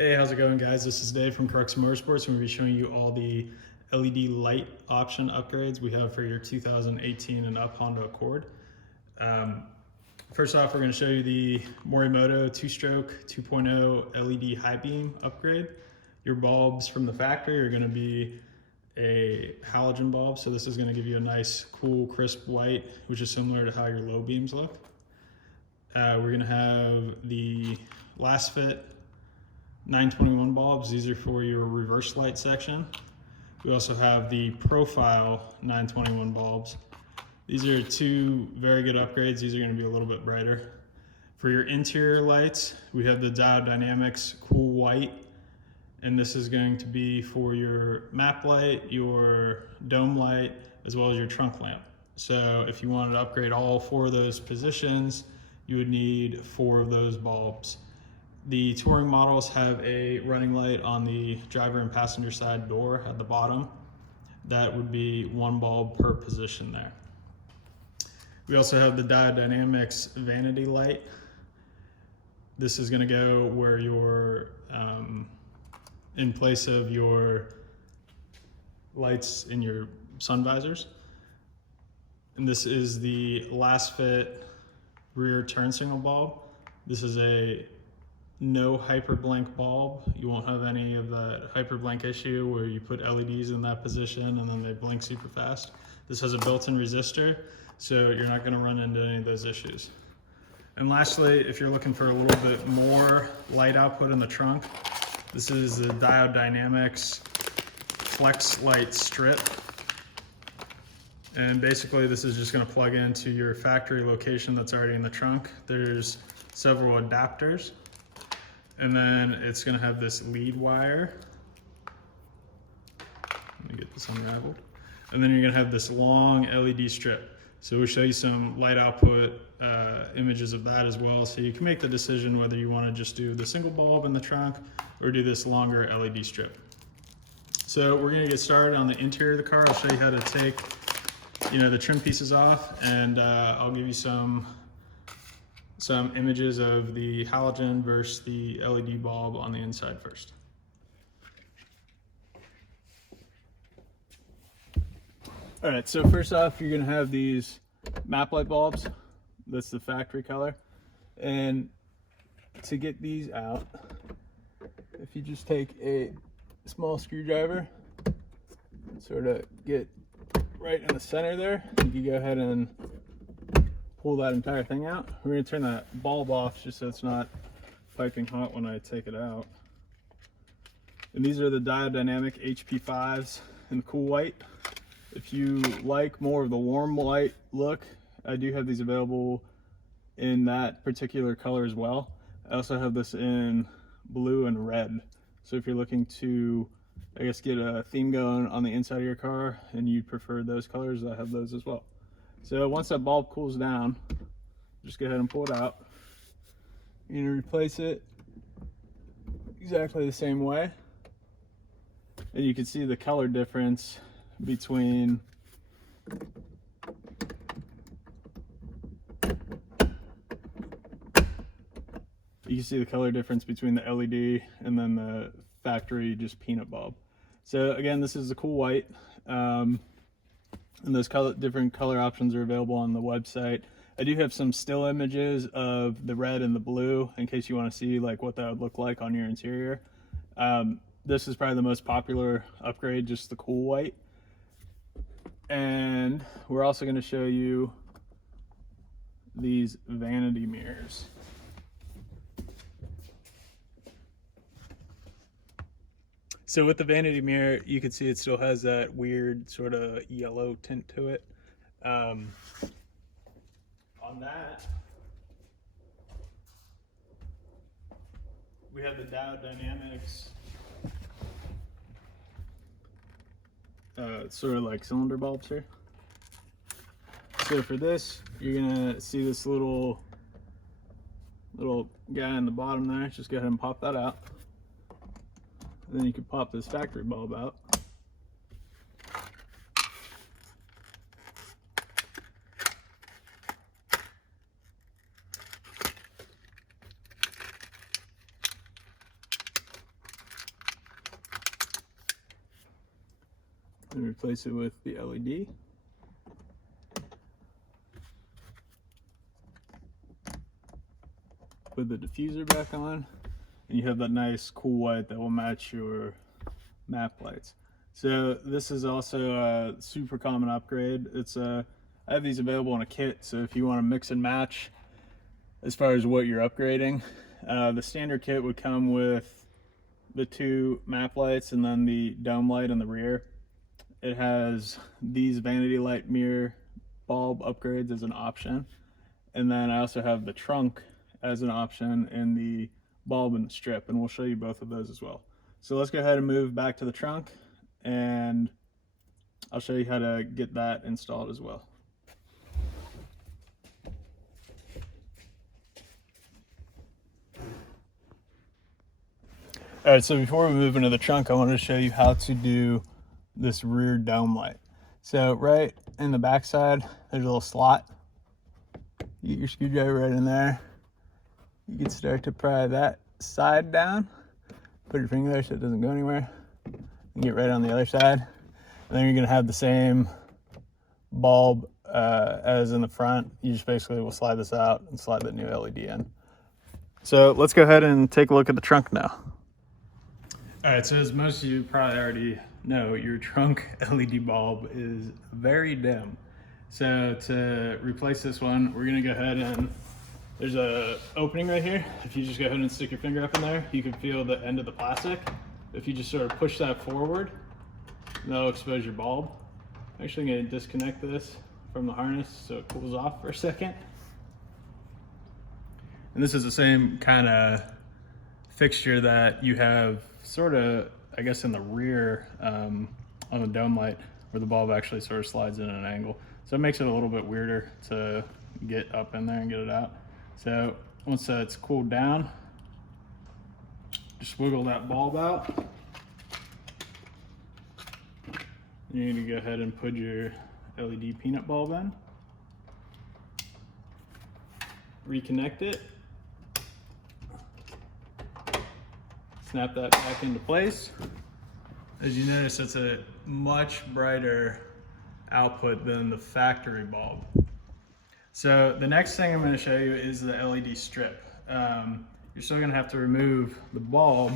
Hey, how's it going, guys? This is Dave from Crux Motorsports. We're going to be showing you all the LED light option upgrades we have for your 2018 and up Honda Accord. First off, we're going to show you the Morimoto 2-stroke 2.0 LED high beam upgrade. Your bulbs from the factory are going to be a halogen bulb, so this is going to give you a nice, cool, crisp white, which is similar to how your low beams look. We're going to have the last fit 921 bulbs. These are for your reverse light section. We also have the profile 921 bulbs. These are two very good upgrades. These are going to be a little bit brighter. For your interior lights, we have the Diode Dynamics Cool White, and this is going to be for your map light, your dome light, as well as your trunk lamp. So if you wanted to upgrade all four of those positions, you would need 4 of those bulbs. The touring models have a running light on the driver and passenger side door at the bottom. That would be 1 bulb per position there. We also have the Diode Dynamics Vanity Light. This is going to go where you're in place of your lights in your sun visors. And this is the last fit rear turn signal bulb. This is a no hyperblink bulb. You won't have any of that hyperblink issue where you put LEDs in that position and then they blink super fast. This has a built-in resistor, so you're not going to run into any of those issues. And lastly, if you're looking for a little bit more light output in the trunk, this is the Diode Dynamics Flex Light Strip. And basically this is just going to plug into your factory location that's already in the trunk. There's several adapters. And then it's going to have this lead wire. Let me get this unraveled. And then you're going to have this long LED strip. So we'll show you some light output images of that as well. So you can make the decision whether you want to just do the single bulb in the trunk or do this longer LED strip. So we're going to get started on the interior of the car. I'll show you how to take, the trim pieces off, and I'll give you some images of the halogen versus the LED bulb on the inside first. All right, so first off, you're gonna have these map light bulbs. That's the factory color. And to get these out, if you just take a small screwdriver, sort of get right in the center there, you can go ahead and pull that entire thing out. We're going to turn that bulb off just so it's not piping hot when I take it out. And these are the Diode Dynamic HP5s in Cool White. If you like more of the warm light look, I do have these available in that particular color as well. I also have this in blue and red. So if you're looking to, get a theme going on the inside of your car and you prefer those colors, I have those as well. So once that bulb cools down, just go ahead and pull it out. You're going to replace it exactly the same way. And you can see the color difference between the LED and then the factory just peanut bulb. So again, this is the Cool White. And those different color options are available on the website. I do have some still images of the red and the blue in case you want to see what that would look like on your interior. This is probably the most popular upgrade, just the Cool White. And we're also going to show you these vanity mirrors. So with the vanity mirror, you can see it still has that weird sort of yellow tint to it. On that, we have the Diode Dynamics sort of like cylinder bulbs here. So for this, you're gonna see this little guy in the bottom there. Just go ahead and pop that out. And then you can pop this factory bulb out. and replace it with the LED. Put the diffuser back on, and you have that nice cool white that will match your map lights. So this is also a super common upgrade. I have these available in a kit, so if you want to mix and match as far as what you're upgrading, the standard kit would come with the 2 map lights and then the dome light in the rear. It has these Vanity Light mirror bulb upgrades as an option, and then I also have the trunk as an option in the bulb and the strip, and we'll show you both of those as well. So let's go ahead and move back to the trunk, and I'll show you how to get that installed as well. All right, so before we move into the trunk, I wanted to show you how to do this rear dome light. So right in the back side, there's a little slot. You get your screwdriver right in there. You can start to pry that side down. Put your finger there so it doesn't go anywhere. And get right on the other side. And then you're gonna have the same bulb as in the front. You just basically will slide this out and slide the new LED in. So let's go ahead and take a look at the trunk now. All right, so as most of you probably already know, your trunk LED bulb is very dim. So to replace this one, we're gonna go ahead and, there's a opening right here. If you just go ahead and stick your finger up in there, you can feel the end of the plastic. If you just sort of push that forward, that'll expose your bulb. I'm actually gonna disconnect this from the harness so it cools off for a second. And this is the same kind of fixture that you have sort of, I guess, in the rear on the dome light, where the bulb actually sort of slides in at an angle. So it makes it a little bit weirder to get up in there and get it out. So once it's cooled down, just wiggle that bulb out. You need to go ahead and put your LED peanut bulb in. Reconnect it. Snap that back into place. As you notice, it's a much brighter output than the factory bulb. So the next thing I'm going to show you is the LED strip. You're still going to have to remove the bulb,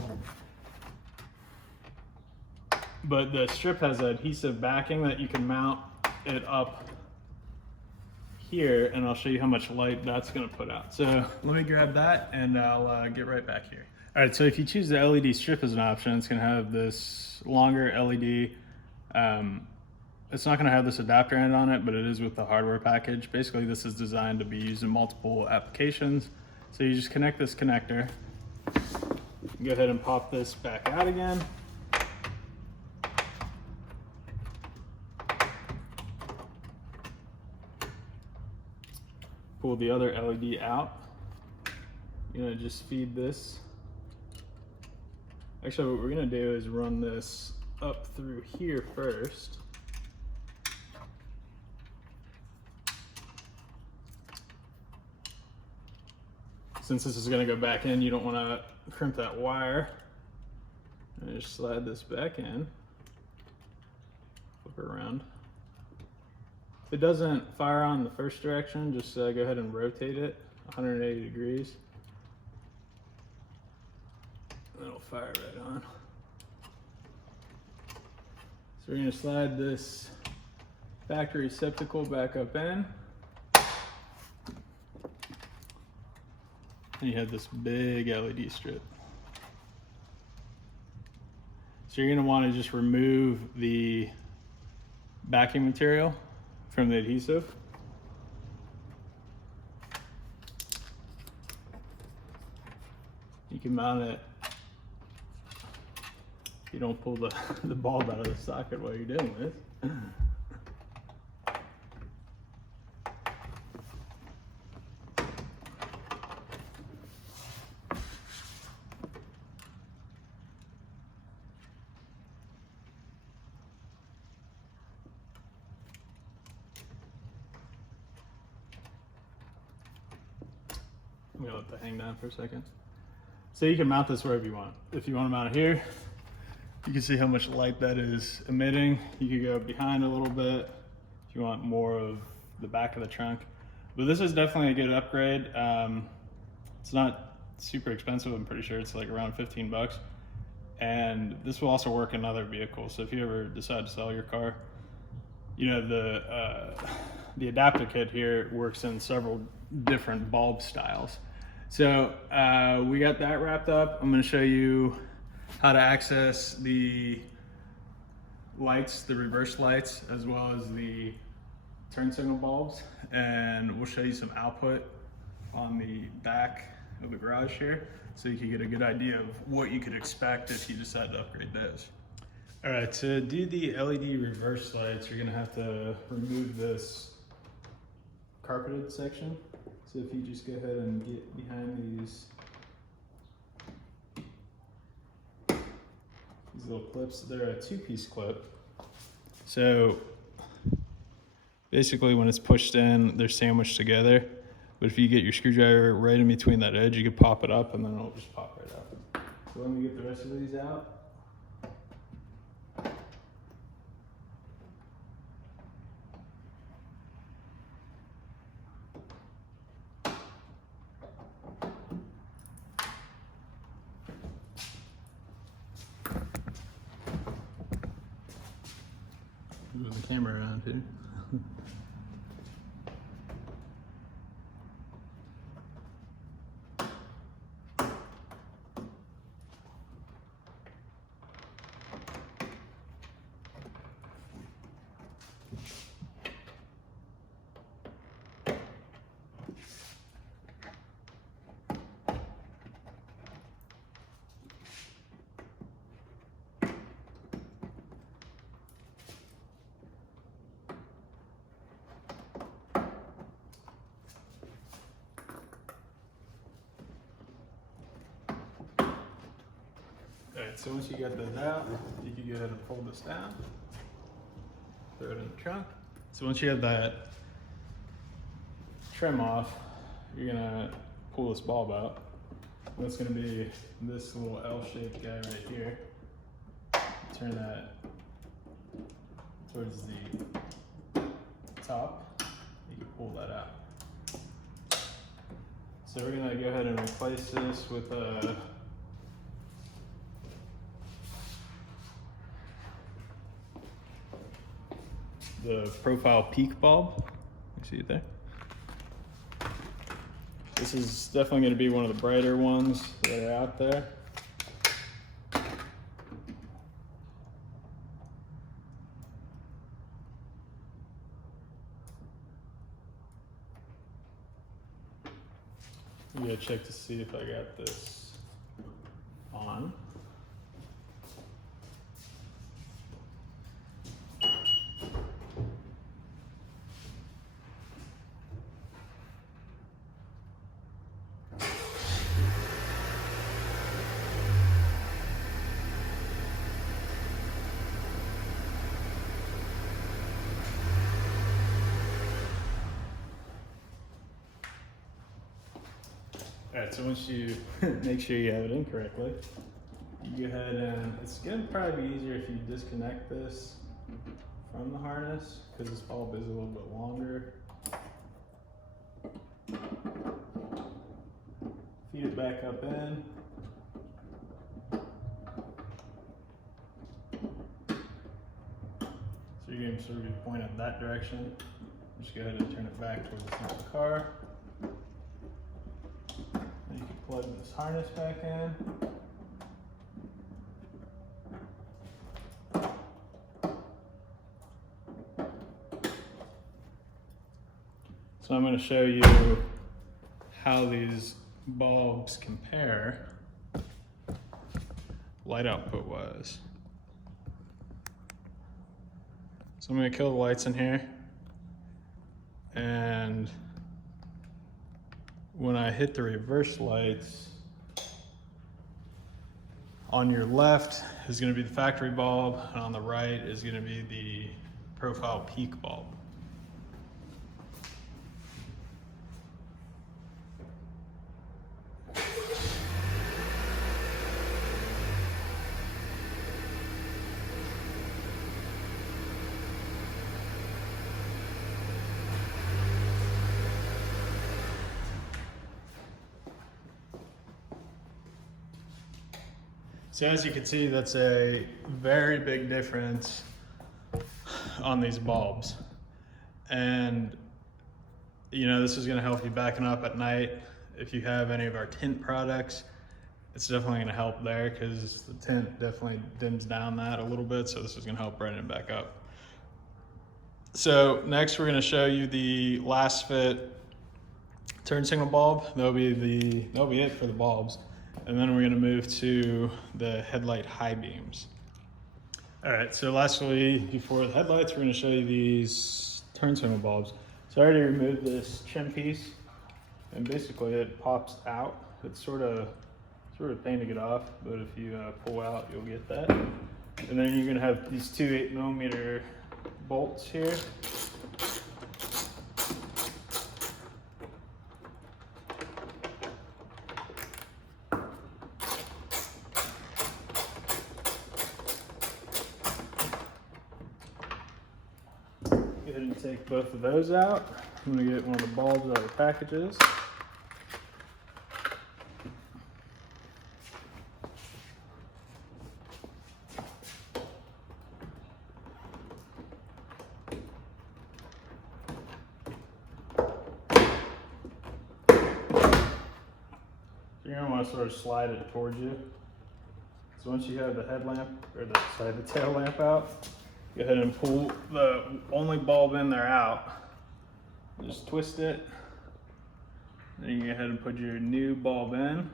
but the strip has adhesive backing that you can mount it up here, and I'll show you how much light that's going to put out. So let me grab that and I'll get right back here. All right, so if you choose the LED strip as an option, it's going to have this longer LED. It's not going to have this adapter end on it, but it is with the hardware package. Basically, this is designed to be used in multiple applications. So you just connect this connector. Go ahead and pop this back out again. Pull the other LED out. You're going to just feed this. Actually, what we're going to do is run this up through here first. Since this is going to go back in, you don't want to crimp that wire. And just slide this back in. Flip it around. If it doesn't fire on the first direction, just go ahead and rotate it 180 degrees. And it'll fire right on. So we're going to slide this factory receptacle back up in. And you have this big LED strip. So you're going to want to just remove the backing material from the adhesive. You can mount it. You don't pull the bulb out of the socket while you're doing this. I'm gonna let that hang down for a second. So you can mount this wherever you want. If you want to mount it here, You can see how much light that is emitting. You could go behind a little bit if you want more of the back of the trunk. But this is definitely a good upgrade. It's not super expensive. I'm pretty sure it's like around 15 bucks. And this will also work in other vehicles. So if you ever decide to sell your car, you know, the adapter kit here works in several different bulb styles. So we got that wrapped up. I'm gonna show you how to access the lights, the reverse lights, as well as the turn signal bulbs. And we'll show you some output on the back of the garage here, so you can get a good idea of what you could expect if you decide to upgrade those. All right, to do the LED reverse lights, you're gonna have to remove this carpeted section. So if you just go ahead and get behind these little clips, they're a 2-piece clip. So basically when it's pushed in, they're sandwiched together. But if you get your screwdriver right in between that edge, you can pop it up and then it'll just pop right out. So let me get the rest of these out. Move the camera around here. Alright, so once you get those out, you can go ahead and pull this down, throw it in the trunk. So once you have that trim off, you're gonna pull this bulb out. That's gonna be this little L-shaped guy right here. Turn that towards the top, you can pull that out. So we're gonna go ahead and replace this with a the profile peak bulb. You see it there? This is definitely going to be one of the brighter ones that are out there. I'm going to check to see if I got this on. Alright, so once you make sure you have it in correctly, you go ahead and it's going to probably be easier if you disconnect this from the harness because this bulb is a little bit longer. Feed it back up in. So you're going to sort of point it that direction. Just go ahead and turn it back towards the front of the car. You can plug this harness back in. So I'm going to show you how these bulbs compare light output wise. So I'm going to kill the lights in here, and when I hit the reverse lights, on your left is going to be the factory bulb, and on the right is going to be the profile peak bulb. So as you can see, that's a very big difference on these bulbs. And you know, this is gonna help you backing up at night. If you have any of our tint products, it's definitely gonna help there because the tint definitely dims down that a little bit. So this is gonna help brighten it back up. So next we're gonna show you the last fit turn signal bulb. That'll be it for the bulbs. And then we're gonna move to the headlight high beams. All right, so lastly, before the headlights, we're gonna show you these turn signal bulbs. So I already removed this trim piece, and basically it pops out. It's sort of a pain to get off, but if you pull out, you'll get that. And then you're gonna have these two 8mm bolts here. Go ahead and take both of those out. I'm gonna get one of the bulbs out of the packages. You're gonna want to sort of slide it towards you. So once you have the headlamp, or the tail lamp out, go ahead and pull the only bulb in there out. Just twist it. Then you go ahead and put your new bulb in.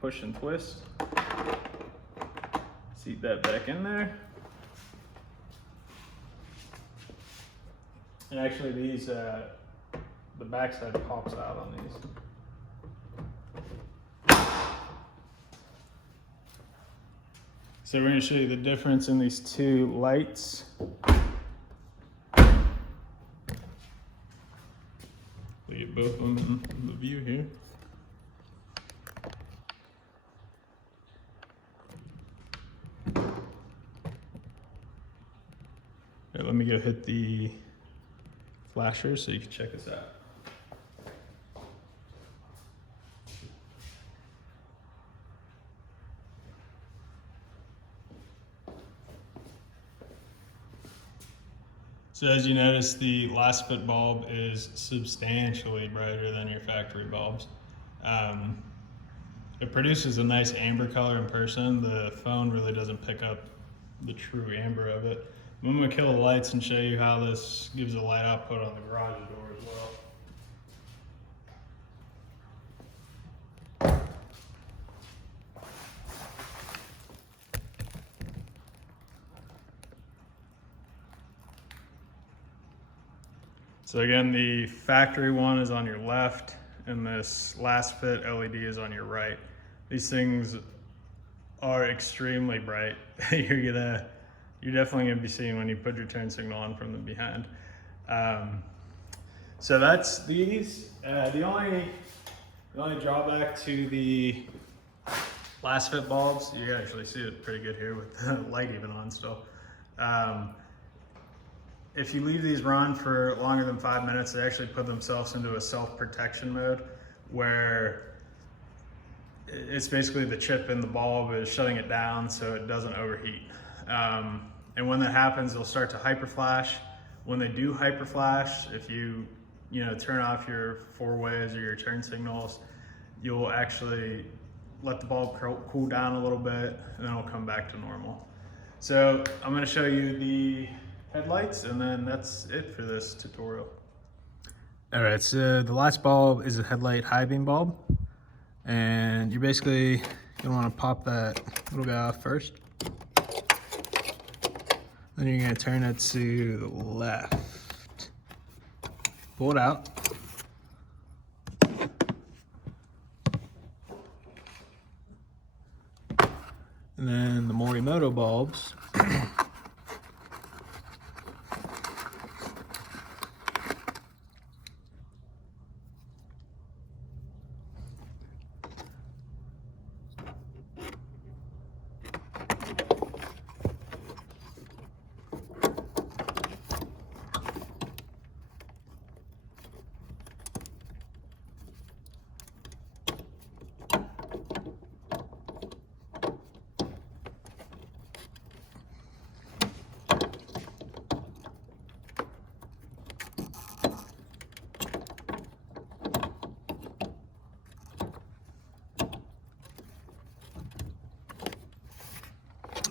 Push and twist. Seat that back in there. And actually these, the backside pops out on these. So we're going to show you the difference in these two lights. We get both of them in the view here. Right, let me go hit the flasher so you can check this out. So as you notice, the last fit bulb is substantially brighter than your factory bulbs. It produces a nice amber color in person. The phone really doesn't pick up the true amber of it. I'm gonna kill the lights and show you how this gives a light output on the garage door as well. So again, the factory one is on your left, and this last fit LED is on your right. These things are extremely bright. You're definitely gonna be seeing when you put your turn signal on from the behind. So that's these. The only drawback to the last fit bulbs, you can actually see it pretty good here with the light even on still. If you leave these run for longer than 5 minutes, they actually put themselves into a self-protection mode where it's basically the chip in the bulb is shutting it down so it doesn't overheat. And when that happens, they'll start to hyperflash. When they do hyperflash, if you turn off your four-ways or your turn signals, you'll actually let the bulb cool down a little bit, and then it'll come back to normal. So I'm gonna show you the headlights, and then that's it for this tutorial. All right, so the last bulb is a headlight high beam bulb, and you're basically gonna want to pop that little guy off first. Then you're gonna turn it to the left, pull it out, and then the Morimoto bulbs.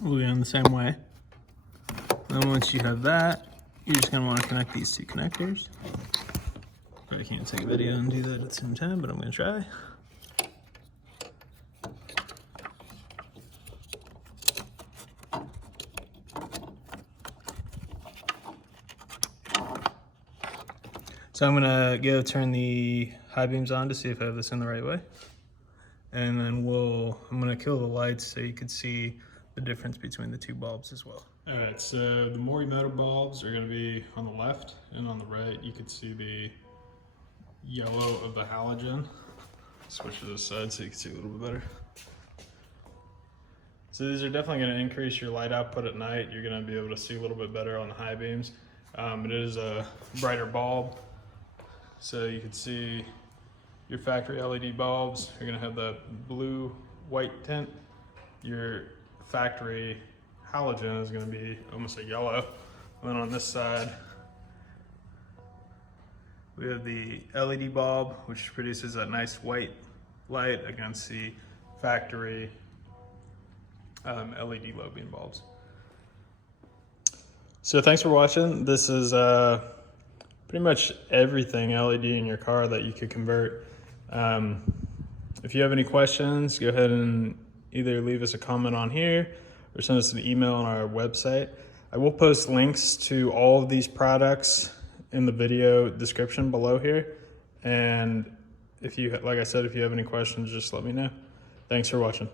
will be on the same way. Then once you have that, you're just gonna wanna connect these two connectors. I can't take a video and do that at the same time, but I'm gonna try. So I'm gonna go turn the high beams on to see if I have this in the right way. And then I'm gonna kill the lights so you can see the difference between the two bulbs as well. All right, so the Morimoto bulbs are gonna be on the left, and on the right you can see the yellow of the halogen. Switch to this side so you can see a little bit better. So these are definitely gonna increase your light output at night. You're gonna be able to see a little bit better on the high beams. It is a brighter bulb, so you can see your factory LED bulbs are gonna have the blue-white tint. Your factory halogen is gonna be almost a yellow. And then on this side, we have the LED bulb, which produces that nice white light against the factory LED low beam bulbs. So thanks for watching. This is pretty much everything LED in your car that you could convert. If you have any questions, go ahead and either leave us a comment on here or send us an email on our website. I will post links to all of these products in the video description below here. And if you, like I said, if you have any questions, just let me know. Thanks for watching.